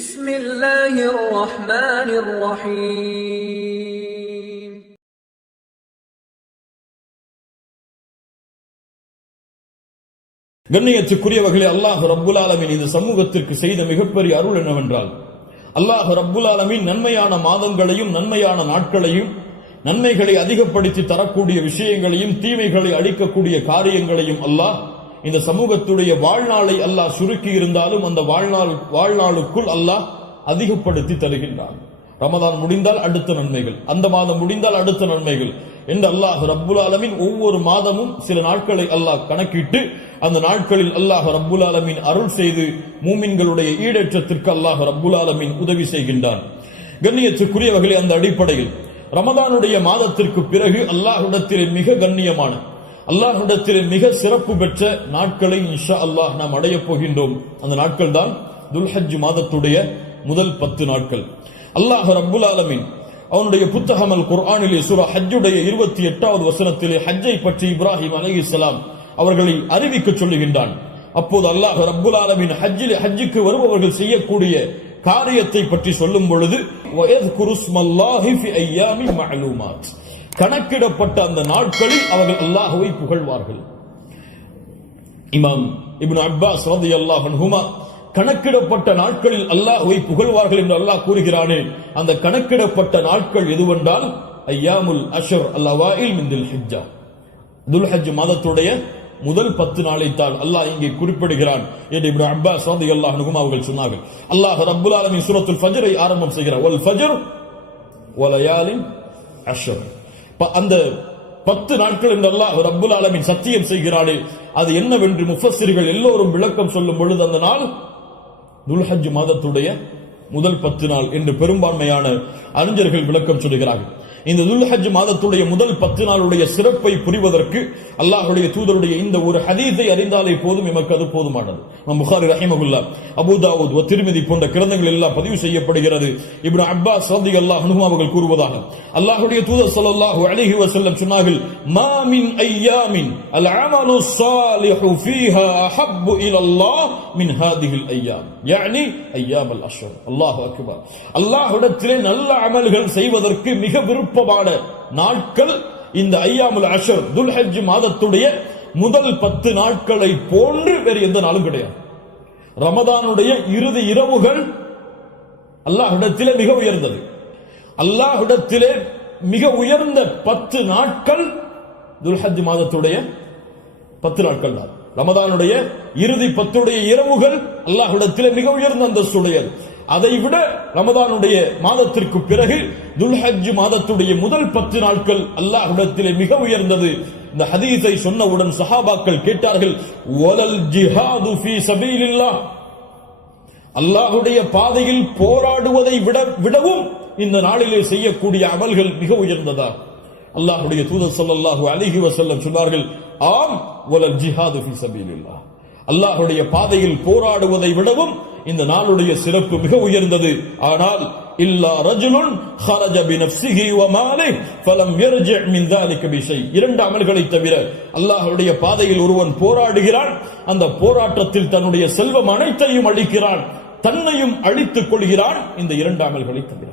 بسم الله الرحمن الرحيم கண்ணியத்துக்குரியவர்களே, அல்லாஹ் ரப்புல் ஆலமீன் இந்த சமூகத்திற்கு செய்த மிகப்பெரிய அருள் என்னவென்றால், அல்லாஹ் ரப்புல் ஆலமீன் நன்மையான மாதங்களையும் நன்மையான நாட்களையும் நன்மைகளை அதிகப்படுத்தி தரக்கூடிய விஷயங்களையும் தீமைகளை அழிக்கக்கூடிய காரியங்களையும் அல்லாஹ் இந்த சமூகத்துடைய வாழ்நாளை அல்லாஹ் சுருக்கி இருந்தாலும் அந்த வாழ்நாளுக்குள் அல்லாஹ் அதிகப்படுத்தி தருகின்றான். ரமதான் முடிந்தால் அடுத்த நன்மைகள், அந்த மாதம் முடிந்தால் அடுத்த நன்மைகள் என்று அல்லாஹ் ரப்புல் ஆலமீன் ஒவ்வொரு மாதமும் சில நாட்களை அல்லாஹ் கணக்கிட்டு அந்த நாட்களில் அல்லாஹ் ரப்புல் ஆலமீன் அருள் செய்து மூமின்களுடைய ஈடேற்றத்திற்கு அல்லாஹ் ரப்புல் ஆலமீன் உதவி செய்கின்றான். கண்ணியத்துக்குரியவர்களே, அந்த அடிப்படையில் ரமதானுடைய மாதத்திற்கு பிறகு அல்லாஹ்விடத்திலே மிக கண்ணியமான, அல்லாஹ்விடத்திலே மிக சிறப்பு பெற்ற நாட்களை இன்ஷா அல்லாஹ் நாம் அடையப் போகின்றோம். அந்த நாட்கள் தான் துல்ஹஜ் மாதத்துடைய முதல் 10 நாட்கள். அல்லாஹ் ரப்புல் ஆலமீன் அவனுடைய புத்தகம் அல் குர்ஆனிலே சூரா ஹஜ்ஜுடைய 28வது வசனத்திலே ஹஜ்ஜை பற்றி இப்ராஹிம் அலைஹிஸ்ஸலாம் அவர்களை அறிவிக்க சொல்லுகின்றான். அப்போது அல்லாஹ் ரப்புல் ஆலமீன் ஹஜ்ஜுக்கு வருபவர்கள் செய்யக்கூடிய காரியத்தை பற்றி சொல்லும் பொழுது வயத்குருஸ்மல்லாஹி ஃபி அய்யாமின் மஅலூமாத், கணக்கிடப்பட்ட அந்த நாட்களில் அவர்கள் அல்லாஹ்வை புகழ்வார்கள். இமாம் இப்னு அப்பாஸ் ரலியல்லாஹு அன்ஹுமா கணக்கிடப்பட்ட நாட்களில் அல்லாஹ்வை புகழ்வார்கள் என்று அல்லாஹ் கூறுகிறானே, அந்த கணக்கிடப்பட்ட நாட்கள் எதுவென்றால் அய்யாமுல் அஷ்ர் அல்-அவாயில் மின் துல்ஹிஜ்ஜா, துல்ஹஜ் மாதத்துடைய முதல் 10 நாளைத்தான் அல்லாஹ் இங்கே குறிப்பிடுகிறான் என்று இப்னு அப்பாஸ் ரலியல்லாஹு அன்ஹுமா அவர்கள் சொன்னார்கள். அல்லாஹ் ரப்புல் ஆலமீன் சூரத்துல் ஃபஜ்ரை ஆரம்பம் செய்கிறார். வல் ஃபஜ்ர் வலயாலின் அஷ்ர், அந்த 10 நாட்கள் என்று அல்லாஹ் ரப்புல் ஆலமீன் சத்தியம் செய்கிறானே, அது என்னவென்று முஃபஸ்ஸிர்கள் எல்லோரும் விளக்கம் சொல்லும் பொழுது அந்த நாள் துல்ஹஜ் மாதத்துடைய முதல் 10 நாள் என்று பெரும்பான்மையான அறிஞர்கள் விளக்கம் சொல்கிறார்கள். இந்த துல்ஹஜ் மாதத்துடைய முதல் 10 நாளுடைய சிறப்பை புரிவதற்கு அல்லாஹ்வுடைய தூதருடைய இந்த ஒரு ஹதீஸை அறிந்தாலே போதும், எமக்கு அது போதுமானது. புகாரி ரஹிமஹுல்லாஹ், அபூ தாவூத் வ திர்மிதி போன்ற கிரந்தங்கள் எல்லாம் பதிவு செய்யப்படுகிறது. இப்னு அப்பாஸ் ரலியல்லாஹு அன்ஹு அவர்கள் கூறுவதாக, அல்லாஹ்வுடைய தூதர் ஸல்லல்லாஹு அலைஹி வஸல்லம் சொன்னார்கள், மா மின் அய்யாமின் அல் அமலு ஸாலிஹு ஃபீஹா அஹப்பு இலல்லாஹ் மின் ஹாதிஹில் அய்யாம், யானி அய்யாமுல் அஷ்ர். அல்லாஹு அக்பர். அல்லாஹ்விடத்திலே நல்ல அமல்கள் செய்வதற்கு மிக விருப்பமான நாட்கள் இந்த அய்யாமுல் அஷ்ர், துல்ஹஜ் மாதத்துடைய முதல் 10 நாட்களை போன்று வேறு எந்த நாளும் கிடையாது. ரமதானுடைய இறுதி இரவுகள் அல்லாஹ்விடத்திலே மிக உயர்ந்தது. அல்லாஹ்விடத்திலே மிக உயர்ந்த 10 நாட்கள் துல்ஹஜ் மாதத்துடைய 10 நாட்கள் தான். ரமதானுடைய இறுதி 10 இரவுகள் அல்லாஹ்விடத்திலே மிக உயர்ந்த அந்தஸ்துடையது. அதைவிட ரமதானுடைய மாதத்திற்கு பிறகு துல்ஹஜ் மாதத்துடைய முதல் 10 நாட்கள் அல்லாஹ்விடத்திலே மிக உயர்ந்தது. இந்த ஹதீஸை சொன்னவுடன் சஹாபாக்கள் கேட்டார்கள், வலல் ஜிஹாது ஃபீ சபீலில்லாஹ், அல்லாஹ்வுடைய பாதையில் போராடுவதை விடவும் இந்த நாளிலே செய்யக்கூடிய அமல்கள் மிக உயர்ந்ததா? அல்லாஹ்வுடைய தூதர் ஸல்லல்லாஹு அலைஹி வஸல்லம் சொன்னார்கள், ஆம், வலல் ஜிஹாது ஃபீ சபீலில்லாஹ், அல்லாஹ்வுடைய பாதையில் போராடுவதை விடவும் இந்த நாளுடைய சிறப்பு மிக உயர்ந்தது. ஆனால் இல்லா ரஜுலுன் خرج بنفسه وماله فلم يرجع من ذلك بشيء, 2 அமல்களை தவிர அல்லாஹ்வுடைய பாதையில் ஒருவன் போராடுகிறான், அந்த போராட்டத்தில் தன்னுடைய செல்வம் அனைத்தையும் அளிக்கிறான், தன்னையும் அழித்துக் கொள்கிறான், இந்த 2 அமல்களை தவிர.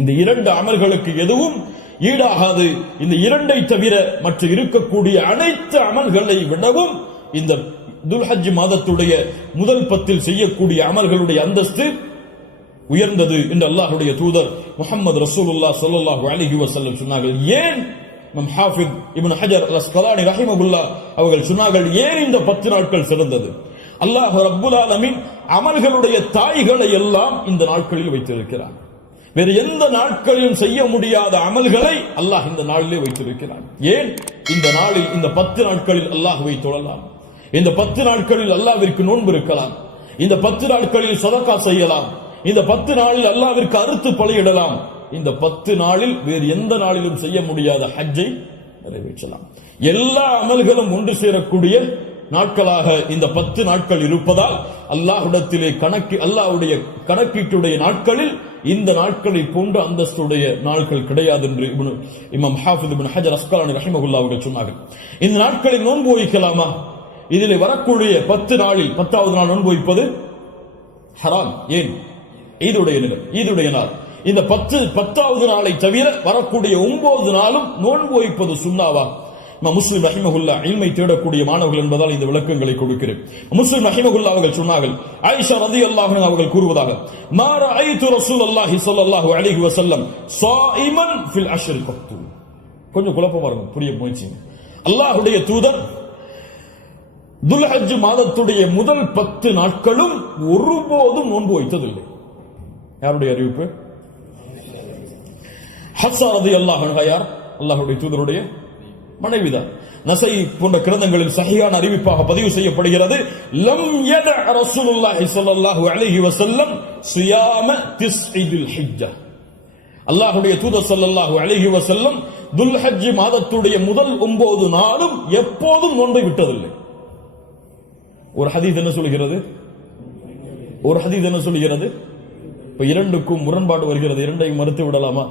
இந்த 2 அமல்களுக்கு எதுவும் ஈடாகாது. இந்த 2ஐ தவிர மற்ற இருக்கக்கூடிய அனைத்து அமல்களை விடவும் இந்த துல்ஹஜ் மாதத்துடைய முதல் 10 செய்யக்கூடிய அமல்களுடைய அந்தஸ்து உயர்ந்தது என்று அல்லாஹ்வுடைய தூதர் முஹம்மது ரசூலுல்லாஹ் ஸல்லல்லாஹு அலைஹி வஸல்லம் சொன்னார்கள். ஏன்? இமாம் ஹாஃபிஸ் இப்னு ஹஜர் அல் அஸ்கலானி ரஹிமஹுல்லாஹ் அவர்கள் சொன்னார்கள், ஏன் இந்த 10 நாட்கள் சிறந்தது? அல்லாஹ் ரப்புல் ஆலமீன் அமல்களுடைய தாய்களை எல்லாம் இந்த நாட்களில் வைத்திருக்கிறார். வேறு எந்த நாட்களிலும் செய்ய முடியாத அமல்களை அல்லாஹ் இந்த நாளிலே வைத்திருக்கிறார். ஏன்? இந்த நாளில், இந்த 10 நாட்களில் அல்லாஹ்வை தொழலாம், இந்த 10 நாட்களில் அல்லாஹ்விற்கு நோன்பு இருக்கலாம், இந்த 10 நாட்களில் சதகா செய்யலாம், இந்த 10 நாளில் அல்லாஹ்விற்கு அறுத்து பலியிடலாம், இந்த 10 நாளில் வேறு எந்த நாளிலும் செய்ய முடியாத ஹஜ்ஜை நிறைவேற்றலாம். எல்லா அமல்களும் ஒன்று சேரக்கூடிய நாட்களாக இந்த 10 நாட்கள் இருப்பதால் அல்லாஹ்விடத்திலே அல்லாஹ்வுடைய கணக்கீட்டுடைய நாட்களில் இந்த நாட்களை போன்ற அந்தஸ்துடைய நாட்கள் கிடையாது என்று இமாம் ஹாஃபிஸ் இப்னு ஹஜர் அஸ்கலானி ரஹிமஹுல்லாஹ் அவர்கள் சொன்னார்கள். இந்த நாட்களில் நோன்பு வைக்கலாமா? இதில் வரக்கூடிய 10 நாளில் 10வது நாள் நோன்பு வைப்பது ஹராம். ஏன்? ஈதுடைய நாள். இந்த 10வது நாளை தவிர வரக்கூடிய 9 நாளும் நோன்பு வைப்பது சுன்னாவா? முஸ்லிம் ரஹிமஹுல்லா இல்மை தேடக்கூடிய மாணவர்கள் என்பதால் இந்த விளக்கங்களை கொடுக்கிறேன். முஸ்லிம் ரஹிமஹுல்லா அவர்கள் சொன்னார்கள், ஆயிஷா ரலியல்லாஹு அன்ஹா அவர்கள் கூறுவதாக, மா ரஅய்து ரசூலுல்லாஹி ஸல்லல்லாஹு அலைஹி வஸல்லம் ஸாயிமன் ஃபில் அஷ்ர் கத்து. கொஞ்சம் குழப்பமா இருக்கும், புரிய முயற்சி. அல்லாஹ்வுடைய தூதர் துல்ஹஜ் மாதத்துடைய முதல் 10 நாட்களும் ஒருபோதும் நோன்பு வைத்ததில்லை. யாருடைய அறிவிப்பு? ஹஃப்ஸா ரலியல்லாஹு அன்ஹா யார்? அல்லாஹ்வுடைய தூதருடைய மனைவிதான். நஸை போன்ற கிரந்தங்களில் சஹீஹான அறிவிப்பாக பதிவு செய்யப்படுகிறது, லம் யத ரசூலுல்லாஹி ஸல்லல்லாஹு அலைஹி வஸல்லம் ஸியாம திஸ்இல் ஹிஜ்ஜா. அல்லாஹ்வுடைய தூதர் ஸல்லல்லாஹு அலைஹி வஸல்லம் துல்ஹஜ் மாதத்துடைய முதல் 9 நாளும் எப்போதும் நோன்பை விட்டதில்லை. ஒரு ஹதீஸ் என்ன சொல்கிறது? இப்ப இரண்டுக்கும் முரண்பாடு வருகிறது, இரண்டையும் மறுத்து விடலாமா?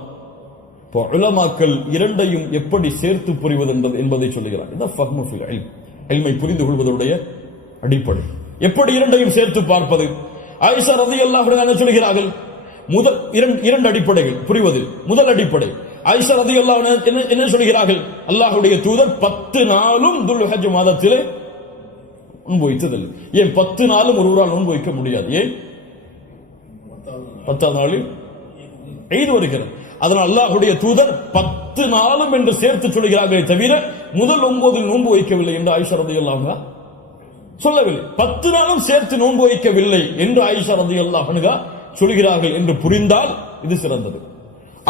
இப்போ உலமாக்கள் இரண்டையும் எப்படி சேர்த்து புரிவது என்பதை சொல்லுகிறார். இதுதான் ஃபஹ்மு ஃபில் இல்ம், இல்மை புரிந்து கொள்வதுடைய அடிப்படை. எப்படி இரண்டையும் சேர்த்து பார்ப்பது? ஆயிஷா ரலியல்லாஹு அன்ஹா என்ன சொல்கிறார்கள்? முதல் இரண்டு அடிப்படைகள் புரிவது. முதல் அடிப்படை, ஆயிஷா ரலியல்லாஹு அன்ஹா என்ன சொல்கிறார்கள்? அல்லாஹ்வுடைய தூதர் 10 நாளும் துல்ஹஜ் மாதத்திலே நோன்பு வைத்ததில்லை. ஏன் 10 நாளும் ஒருவரால் நோன்பு வைக்க முடியாது? ஏன்? 10வது நாளில் ஈத் வருகிறது. அதனால் அல்லாஹ்வுடைய தூதர் 10 நாளும் என்று சேர்த்து சொல்கிறார்களே தவிர முதல் 9 நோன்பு வைக்கவில்லை என்று ஆயிஷா ரலியல்லாஹு அன்ஹா சொல்லவில்லை. 10 நாளும் சேர்த்து நோன்பு வைக்கவில்லை என்று ஆயிஷா ரலியல்லாஹு அன்ஹா சொல்கிறார்கள் என்று புரிந்தால் இது சிறந்தது.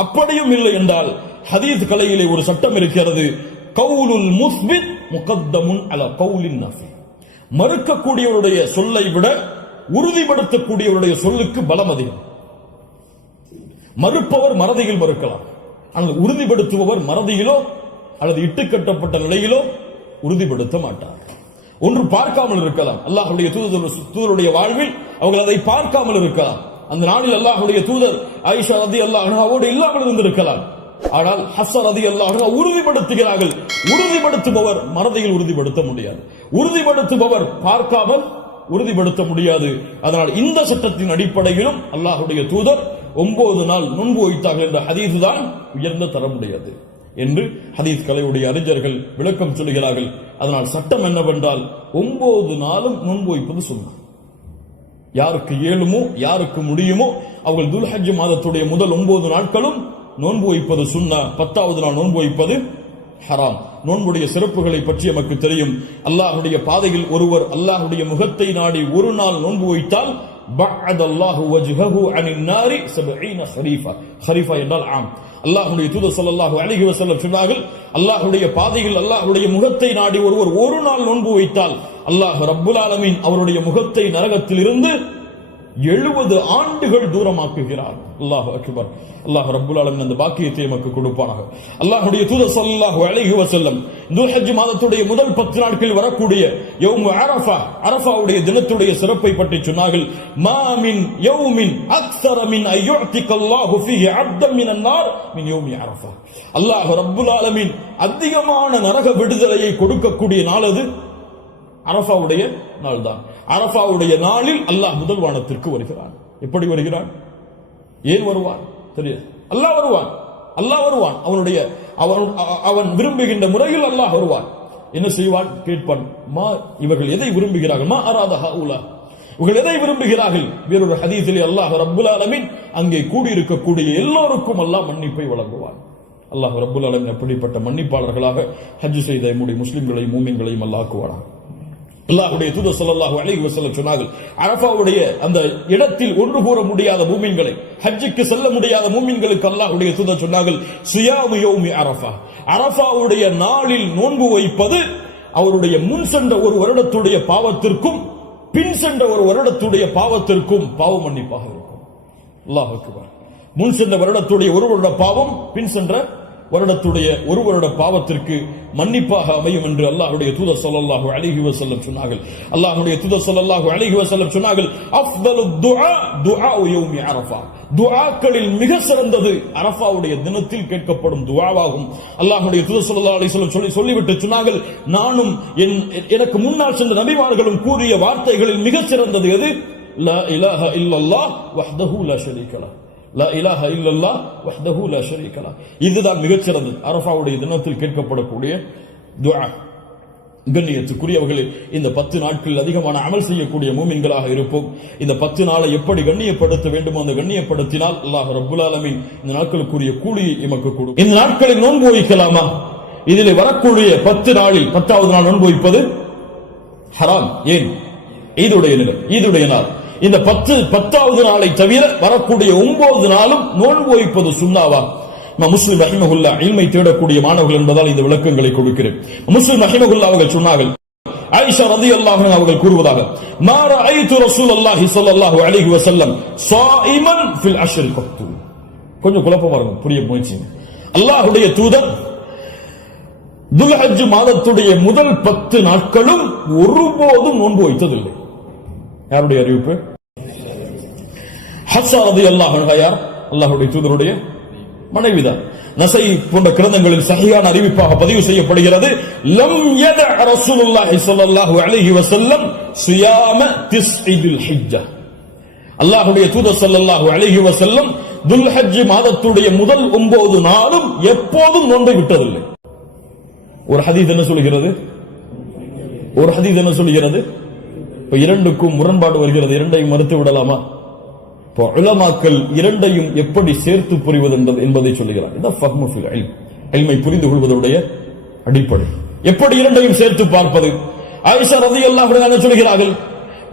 அப்படியும் இல்லை என்றால் ஹதீஸ் கலையிலே ஒரு சட்டம் இருக்கிறது, கவுலுல் முஸ்பித் முகத்தமுன் அலா கவுலின் நஃபி. மறுக்கக்கூடியவருடைய சொல்லை விட உறுதிப்படுத்தக்கூடியவருடைய சொல்லுக்கு பலம் அதிகம். மறுப்பவர் மறதியில் மறுக்கலாம், ஆனால் உறுதிப்படுத்துபவர் மறதியிலோ அல்லது இட்டுக்கட்டப்பட்ட நிலையிலோ உறுதிப்படுத்த மாட்டார். ஒன்று பார்க்காமல் இருக்கலாம், அல்லாஹ்வுடைய தூதருடைய வாழ்வில் அவர்கள் அதை பார்க்காமல் இருக்கலாம். அந்த நாளில் அல்லாஹ்வுடைய தூதர் ஆயிஷா ரலியல்லாஹு அன்ஹாவோடு இல்லாமல் இருந்திருக்கலாம். ஆனால் ஹஃப்ஸா ரலியல்லாஹு அன்ஹா உறுதிப்படுத்துகிறார்கள். உறுதிப்படுத்துபவர் மறதியில் உறுதிப்படுத்த முடியாது, உறுதிப்படுத்துபவர் பார்க்காமல் உறுதிப்படுத்த முடியாது. அதனால் இந்த சட்டத்தின் அடிப்படையிலும் அல்லாஹ்வுடைய தூதர் 9 நாள் நோன்பு வைத்தார்கள் என்ற ஹதீஸ் தான் உயர்ந்த தரமுடையது என்று ஹதீஸ் கலையுடைய அறிஞர்கள் விளக்கம் சொல்கிறார்கள். அதனால் சட்டம் என்னவென்றால் 9 நாளும் நோன்பு வைப்பது சுன்னா. யாருக்கு இயலுமோ யாருக்கு முடியுமோ அவர்கள் துல்ஹஜ் மாதத்துடைய முதல் 9 நாட்களும் நோன்பு வைப்பது சுன்னா. 10வது நாள் நோன்பு வைப்பது ஹராம். நோன்புடைய சிறப்புகளை பற்றி நமக்கு தெரியும். அல்லாஹ்வுடைய பாதையில் ஒருவர் அல்லாஹ்வுடைய முகத்தை நாடி ஒரு நாள் நோன்பு வைத்தால் பஅதல்லாஹு வஜ்ஹஹு அனின் நாரி 70 ஹரீஃபா. ஹரீஃபா என்றால் ஆம். அல்லாஹ்வுடைய தூதர் ஸல்லல்லாஹு அலைஹி வஸல்லம் சொன்னார்கள், அல்லாஹ்வுடைய பாதையில் அல்லாஹ்வுடைய முகத்தை நாடி ஒருவர் ஒரு நாள் நோன்பு வைத்தால் அல்லாஹ் ரப்புல் ஆலமீன் அவருடைய முகத்தை நரகத்தில் இருந்து 70 ஆண்டுகள் தூரமாக்குகிறார். அல்லாஹ் அக்பர். அல்லாஹ் ரப்புல் ஆலமீன் அந்த பாக்கியத்தை நமக்கு கொடுப்பானாக. அல்லாஹ்வுடைய தூதர் ஸல்லல்லாஹு அலைஹி வஸல்லம் துல்ஹஜ் மாதத்துடைய முதல் 10 நாட்களில் வரக்கூடிய யௌம் அரஃபா, அரஃபாவுடைய தினத்துடைய சிறப்பை பற்றி சொன்னார்கள். மா மின் யௌமின் அக்ஸர மின் அய்யுஅதிகல்லாஹு ஃபீஹி அப்தன் மினன் நார் மின் யௌமி அரஃபா. அல்லாஹ் ரப்புல் ஆலமீன் அதிகமான நரக விடுதலையை கொடுக்கக்கூடிய நாள் அது அரஃபாவுடைய நாள் தான். அரஃபாவுடைய நாளில் அல்லாஹ் முதல் வானத்திற்கு வருகிறான். எப்படி வருகிறான்? ஏன் வருவான் தெரியாது. அல்லாஹ் வருவான். அவன் விரும்புகின்ற முறையில் அல்லாஹ் வருவான். என்ன செய்வான்? கேட்பான், மா இவர்கள் எதை விரும்புகிறார்கள்? மா அராத ஹாஉலா, இவர்கள் எதை விரும்புகிறார்கள்? வேறொரு ஹதீஸிலே அல்லாஹ் ரப்புல் ஆலமீன் அங்கே கூடியிருக்கக்கூடிய எல்லோருக்கும் அல்லாஹ் மன்னிப்பை வழங்குவான். அல்லாஹ் ரப்புல் ஆலமீன் அப்படிப்பட்ட மன்னிப்பாளர்களாக ஹஜ் செய்த நம்முடைய முஸ்லிம்களையும் மூமின்களையும் அல்லாஹ் ஆக்குவானாக. அல்லாஹ்வுடைய தூதர் ஸல்லல்லாஹு அலைஹி வஸல்லம் சொன்னார்கள், அரஃபாவுடைய அந்த இடத்தில் ஒன்று கூற முடியாத மூமின்களை, ஹஜ்ஜுக்கு செல்ல முடியாத மூமின்களுக்கு அல்லாஹ்வுடைய தூதர் சொன்னார்கள், ஸியாமு யௌமி அரஃபா, அரஃபாவுடைய நாளில் நோன்பு வைப்பது அவருடைய முன் சென்ற ஒரு வருடத்துடைய பாவத்திற்கும் பின் சென்ற ஒரு வருடத்துடைய பாவத்திற்கும் பாவ மன்னிப்பாக இருக்கும். அல்லாஹ் அக்பர். முன் சென்ற வருடத்துடைய ஒரு வருட பாவம் பின் சென்ற வருடத்துடைய ஒரு வருட பாவத்திற்கு மன்னிப்பாக அமையும் என்று அல்லாஹ்வுடைய தூதர் ஸல்லல்லாஹு அலைஹி வஸல்லம் சொன்னார்கள். அல்லாஹ்வுடைய தூதர் ஸல்லல்லாஹு அலைஹி வஸல்லம் சொன்னார்கள், அஃதலுத் துஆ துஆஉ யௌமி அரஃபா, துஆக்களில் மிக சிறந்தது அரஃபாவுடைய தினத்தில் கேட்கப்படும் துஆவாகும். அல்லாஹ்வுடைய தூதர் ஸல்லல்லாஹு அலைஹி வஸல்லம் சொல்லிவிட்டு சொன்னார்கள், நானும் எனக்கு முன்னால் சென்ற நபிமார்களும் கூறிய வார்த்தைகளில் மிக சிறந்தது எது? லா இலாஹ இல்லல்லாஹ் வஹ்தஹு லா ஷரீக லஹ். லா இலாஹ இல்லல்லாஹ் வஹ்தஹு லா ஷரீக லஹ். இதுதான் மிகச்சிறந்தது. அரஃபாவுடைய தினத்தில் கேட்கப்படக்கூடிய துஆ. கண்ணியத்துக்குரியவர்களே, இந்த 10 நாட்களில் அதிகமான அமல் செய்யக்கூடிய மூமின்களாக இருப்போம். இந்த 10 நாளை எப்படி கண்ணியப்படுத்த வேண்டுமோ அந்த கண்ணியப்படுத்தினால் அல்லாஹ் ரப்புல் ஆலமீன் இந்த நாட்களுக்குரிய கூலியை எமக்கு கொடுக்கும். இந்த நாட்களில் நோன்பு வைக்கலாமா? இதில் வரக்கூடிய 10 நாளில் 10வது நாள் நோன்பு வைப்பது ஹராம். ஏன்? ஈதுடைய நாள். இந்த 10வது நாளை தவிர வரக்கூடிய 9 நாளும் நோன்பு வைப்பது சுன்னாவா? முஸ்லிம் ரஹிமஹுல்லா இல்மை தேடக்கூடிய மாணவர்கள் என்பதால் இந்த விளக்கங்களை கொடுக்கிறேன். முஸ்லிம் ரஹிமஹுல்லா அவர்கள் சொன்னார்கள், ஆயிஷா ரலியல்லாஹு அன்ஹா அவர்கள் கூறுவதாக, மா ரஅய்து ரசூலுல்லாஹி ஸல்லல்லாஹு அலைஹி வஸல்லம் ஸாயிமன் ஃபில் அஷ்ர் கத்து. கொஞ்சம் குழப்பமா இருக்கும், புரிய முயற்சிங்க. அல்லாஹ்வுடைய தூதர் துல்ஹஜ் மாதத்துடைய முதல் 10 நாட்களும் ஒருபோதும் நோன்பு வைத்ததில்லை. யாருடைய அறிவிப்பு? ஹஃப்ஸா ரலியல்லாஹு அன்ஹா யார்? அல்லாஹ்வுடைய தூதருடைய மனைவிதான். நஸை போன்ற கிரந்தங்களில் சஹீஹான அறிவிப்பாக பதிவு செய்யப்படுகிறது, லம் யத ரசூலுல்லாஹி ஸல்லல்லாஹு அலைஹி வஸல்லம் ஸியாம திஸ்இல் ஹிஜ்ஜா. அல்லாஹ்வுடைய தூதர் ஸல்லல்லாஹு அலைஹி வஸல்லம் துல்ஹஜ் மாதத்துடைய முதல் 9 நாளும் எப்போதும் நோன்பை விட்டதில்லை. ஒரு ஹதீஸ் என்ன சொல்கிறது? இப்ப இரண்டுக்கும் முரண்பாடு வருகிறது. இரண்டையும் மறுத்து விடலாமா? இப்போ உலமாக்கள் இரண்டையும் எப்படி சேர்த்து புரிவது என்பதை சொல்லுகிறார். இதான் ஃபஹ்மு ஃபில் இல்ம், இல்மை புரிந்து கொள்வதுடைய அடிப்படை. எப்படி இரண்டையும் சேர்த்து பார்ப்பது? ஆயிஷா ரலியல்லாஹு அன்ஹா சொல்கிறார்கள்,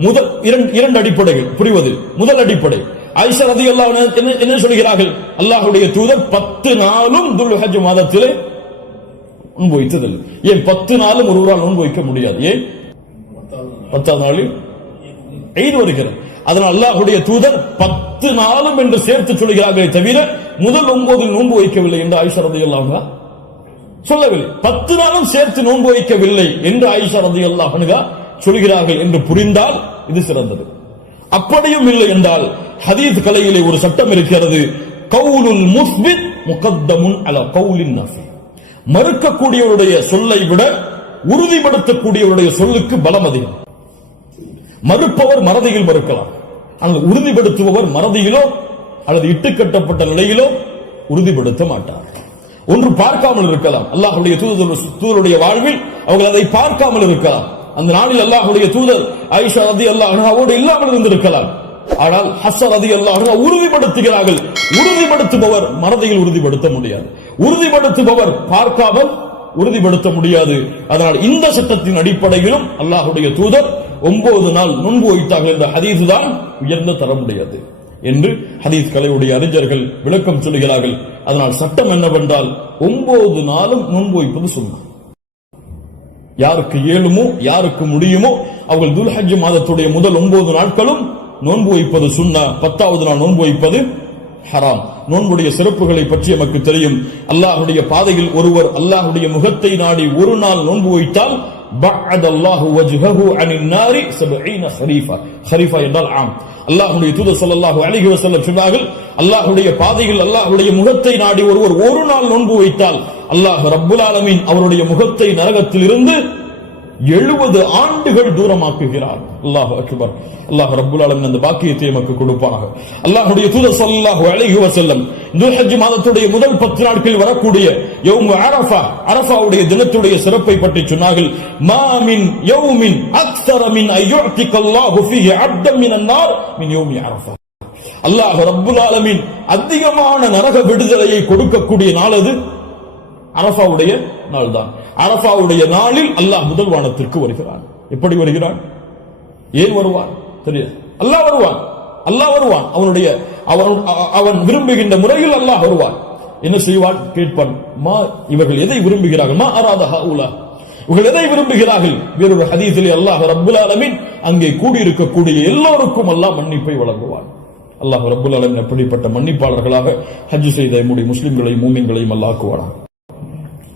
முதல் இரண்டு அடிப்படைகள் புரிவது. முதல் அடிப்படை, ஆயிஷா ரலியல்லாஹு அன்ஹா என்ன சொல்கிறார்கள்? அல்லாஹ்வுடைய தூதர் 10 நாளும் துல்ஹஜ் மாதத்திலே நோன்பு வைத்ததில்லை. ஏன் 10 நாளும் ஒருவரால் நோன்பு வைக்க முடியாது? ஏன்? 10வது நாளில் ஈத் வருகிறது. அதனால் அல்லாஹ்வுடைய தூதர் 10 நாளும் என்று சேர்த்து சொல்கிறார்களே தவிர முதல் 9 நோன்பு வைக்கவில்லை என்று ஆயிஷா ரலியல்லாஹு அன்ஹா சொல்லவில்லை. 10 நாளும் சேர்த்து நோன்பு வைக்கவில்லை என்று ஆயிஷா ரலியல்லாஹு அன்ஹா சொல்கிறார்கள் என்று புரிந்தால் இது சிறந்தது. அப்படியும் இல்லை என்றால் ஹதீஸ் கலையிலே ஒரு சட்டம் இருக்கிறது, கவுலுல் முஸ்பித் முகத்தமுன் அலா கவுலின் நஃபி. மறுக்கக்கூடியவருடைய சொல்லை விட உறுதிப்படுத்தக்கூடியவருடைய சொல்லுக்கு பலம் அதிகம். மறுப்பவர் மறதியில் மறுக்கலாம், ஆனால் உறுதிப்படுத்துபவர் மறதியிலோ அல்லது இட்டுக்கட்டப்பட்ட நிலையிலோ உறுதிப்படுத்த மாட்டார். ஒன்று பார்க்காமல் இருக்கலாம். அல்லாஹ்வுடைய தூதருடைய வாழ்வில் அவர்கள் அதை பார்க்காமல் இருக்கலாம். அந்த நாளில் அல்லாஹ்வுடைய தூதர் ஆயிஷா ரலியல்லாஹு அன்ஹாவோடு இல்லாமல் இருந்திருக்கலாம். ஆனால் ஹஃப்ஸா ரலியல்லாஹு அன்ஹா உறுதிப்படுத்துகிறார்கள். உறுதிப்படுத்துபவர் மறதியில் உறுதிப்படுத்த முடியாது, உறுதிப்படுத்துபவர் பார்க்காமல் உறுதிப்படுத்த முடியாது. அதனால் இந்த சட்டத்தின் அடிப்படையிலும் அல்லாஹ்வுடைய தூதர் 9 நாள் நோன்பு வைத்தார்கள் என்ற ஹதீஸ் தான் உயர்ந்த தரமுடையது என்று ஹதீஸ் கலையுடைய அறிஞர்கள் விளக்கம் சொல்கிறார்கள். அதனால் சட்டம் என்னவென்றால் 9 நாளும் நோன்பு வைப்பது சுன்னா. யாருக்கு இயலுமோ யாருக்கு முடியுமோ அவர்கள் துல்ஹஜ் மாதத்துடைய முதல் 9 நாட்களும் நோன்பு வைப்பது சுன்னா. 10வது நாள் நோன்பு வைப்பது ஹராம். நோன்புடைய சிறப்புகளை பற்றி நமக்கு தெரியும். அல்லாஹ்வுடைய பாதையில் ஒருவர் அல்லாஹ்வுடைய முகத்தை நாடி ஒரு நாள் நோன்பு வைத்தால் பஅதல்லாஹு வஜ்ஹஹு அனின் நாரி 70 ஹரீஃபா. ஹரீஃபா என்றால் ஆம். அல்லாஹ்வுடைய தூதர் ஸல்லல்லாஹு அலைஹி வஸல்லம் சொன்னார்கள், அல்லாஹ்வுடைய பாதையில் அல்லாஹ்வுடைய முகத்தை நாடி ஒருவர் ஒரு நாள் நோன்பு வைத்தால் அல்லாஹ் ரப்புல் ஆலமீன் அவருடைய முகத்தை நரகத்தில் இருந்து 70 ஆண்டுகள் தூரமாக்குகிறார். அல்லாஹ் அக்பர். அல்லாஹ் ரப்புல் ஆலமீன் அந்த பாக்கியத்தை நமக்கு கொடுப்பானாக. அல்லாஹ்வுடைய தூதர் ஸல்லல்லாஹு அலைஹி வஸல்லம் துல்ஹஜ் மாதத்துடைய முதல் 10 நாட்களில் வரக்கூடிய யௌம் அரஃபா, அரஃபாவுடைய தினத்துடைய சிறப்பை பற்றி சொன்னார்கள். மா மின் யௌமின் அக்ஸர மின் அய்யுஅதிகல்லாஹு ஃபீஹி அப்தன் மினன் நார் மின் யௌமி அரஃபா. அல்லாஹ் ரப்புல் ஆலமீன் அதிகமான நரக விடுதலையை கொடுக்கக்கூடிய நாள் அது அரஃபாவுடைய நாள் தான். அரஃபாவுடைய நாளில் அல்லாஹ் முதல் வானத்திற்கு வருகிறான். எப்படி வருகிறான்? ஏன் வருவான் தெரியாது. அல்லாஹ் வருவான். அவன் விரும்புகின்ற முறையில் அல்லாஹ் வருவான். என்ன செய்வான்? கேட்பான், மா இவர்கள் எதை விரும்புகிறார்கள்? மா அராத ஹவுலா, இவர்கள் எதை விரும்புகிறார்கள்? வேறொரு ஹதீஸிலே அல்லாஹ் ரப்புல் ஆலமீன் அங்கே கூடியிருக்கக்கூடிய எல்லோருக்கும் அல்லாஹ் மன்னிப்பை வழங்குவான். அல்லாஹ் ரப்புல் ஆலமீன் அப்படிப்பட்ட மன்னிப்பாளர்களாக ஹஜ் செய்த நம்முடைய முஸ்லிம்களையும் மூமின்களையும் அல்லாஹ் ஆக்குவானாக.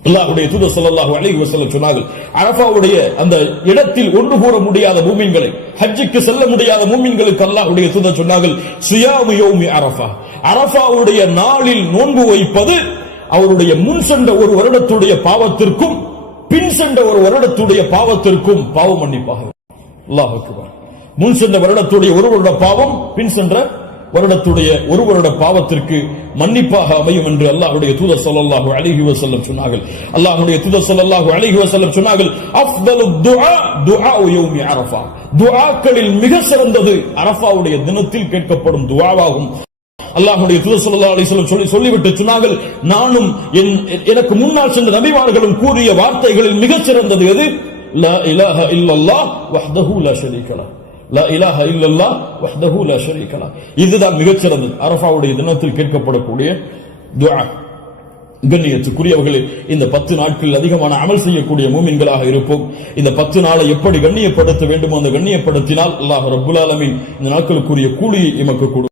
அல்லாஹ்வுடைய தூதர் ஸல்லல்லாஹு அலைஹி வஸல்லம் சொன்னார்கள், அரஃபாவுடைய அந்த இடத்தில் ஒன்று கூற முடியாத மூமின்களை, ஹஜ்ஜுக்கு செல்ல முடியாத மூமின்களுக்கு அல்லாஹ்வுடைய தூதர் சொன்னார்கள், ஸியாமு யௌமி அரஃபா, அரஃபாவுடைய நாளில் நோன்பு வைப்பது அவருடைய முன் சென்ற ஒரு வருடத்துடைய பாவத்திற்கும் பின் சென்ற ஒரு வருடத்துடைய பாவத்திற்கும் பாவ மன்னிப்பாக. அல்லாஹ் அக்பர். முன் சென்ற வருடத்துடைய ஒரு வருட பாவம் பின் சென்ற வருடத்துடைய ஒரு வருட பாவத்திற்கு மன்னிப்பாக அமையும் என்று அல்லாஹ்வுடைய தூதர் ஸல்லல்லாஹு அலைஹி வஸல்லம் சொன்னார்கள். அல்லாஹ்வுடைய தூதர் ஸல்லல்லாஹு அலைஹி வஸல்லம் சொன்னார்கள், அஃதலு துஆ துஆ யௌமி அரஃபா. துஆக்களில் மிக சிறந்தது அரஃபாவுடைய தினத்தில் கேட்கப்படும் துஆவாகும். அல்லாஹ்வுடைய தூதர் ஸல்லல்லாஹு அலைஹி வஸல்லம் சொல்லிவிட்டு சொன்னார்கள், நானும் எனக்கு முன்னால் சென்ற நபிமார்களும் கூறிய வார்த்தைகளில் மிக சிறந்தது எது? லா இலாஹ இல்லல்லாஹ் வஹ்தஹு லா ஷரீக லஹ். லா இலாஹ இல்லல்லாஹ் வஹ்தஹு லா ஷரீக லஹ். இதுதான் மிகச்சிறந்தது அரஃபாவுடைய தினத்தில் கேட்கப்படக்கூடிய துஆ. கண்ணியத்துக்குரியவர்களே, இந்த 10 நாட்களில் அதிகமான அமல் செய்யக்கூடிய மூமின்களாக இருப்போம். இந்த 10 நாளை எப்படி கண்ணியப்படுத்த வேண்டுமோ அந்த கண்ணியப்படுத்தினால் அல்லாஹ் ரப்புல் ஆலமீன் இந்த நாட்களுக்குரிய கூலியை எமக்கு